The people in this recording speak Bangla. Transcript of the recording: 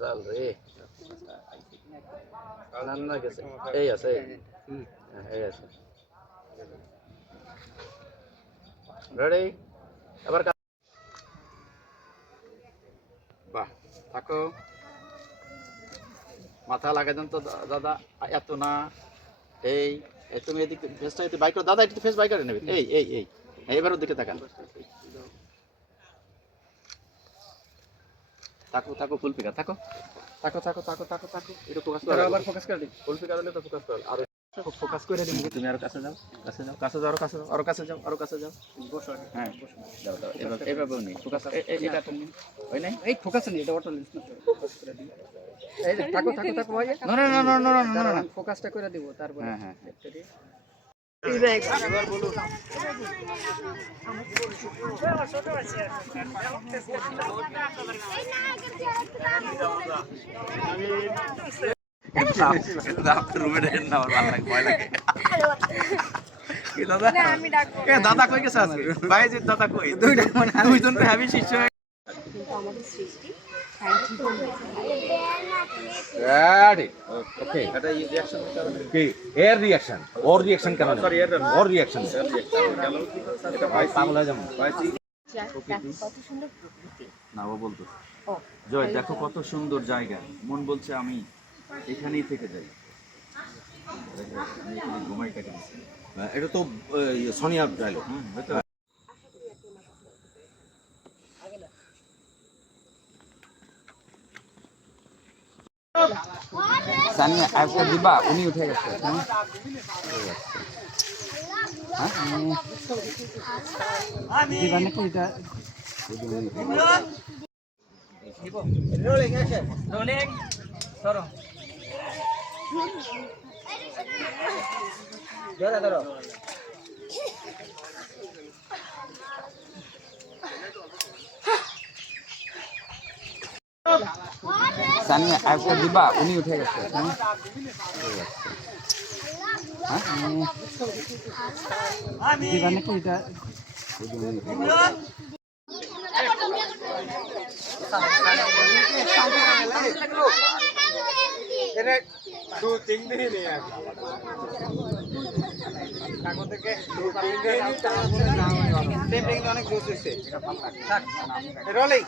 জাল রে না গেছে এই আছে এই আছে রেডি আবার বাহ থাকো মাথা লাগাই দেন তো দাদা এত না এই তুমি এদিকে ফেসটা এদিকে বাইক দাদা একটু ফেস বাইক করে নেবে এই এই এই এবার ওর দিকে তাকান থাকো থাকো ফুল ফিগার থাকো থাকো থাকো থাকো থাকো থাকো একটু ফোকাস করো আবার ফোকাস করে দিই ফুল ফিগার হলে তো ফোকাস করো আর ফোকাস করে দিই তুমি আরো কাছে যাও কাছে যাও কাছে যাও আরো কাছে যাও আরো কাছে যাও বসো হ্যাঁ দাও দাও এভাবে নেই ফোকাস এটা নিন ওই নাই এই ফোকাস নেই এটা অটো লেন্স না ফোকাস করে দিই এই থাকো থাকো থাকো ভাই না না না না না না ফোকাসটা করে দিব তারপর হ্যাঁ হ্যাঁ এবার বলুন ছোট আছে দাদা কই গেছে আজকে ভাইজির দাদা কই দুইজন ভাবি শিষ্য আমাদের সৃষ্টি Ready. Okay. Okay. Air reaction. Or reaction কেন? Sorry, air. Or reaction. এটা ভাই পাগল হয়ে যাবো। ভাইজি। কত সুন্দর প্রকৃতি। না ও বলতো। জয় দেখো কত সুন্দর জায়গা। মন বলছে আমি এখানেই থেকে যাই। আমি এখানে ঘুমাই কাটি। এটা তো সোনিয়া ডায়লগ। সানিয়া একটা দিবা উনি উঠে গেছে দিবা নাকি এটা রোলিং অ্যাকশন রোলিং ধরো জোরে ধরো সানিয়া একটা দিবা উনি উঠে গেছে দিবা নাকি এটা দু-তিন দিন নেই আর কাগজ থেকে দু-তিন দিন তারপরে অনেক জোশ হয়েছে রোলিং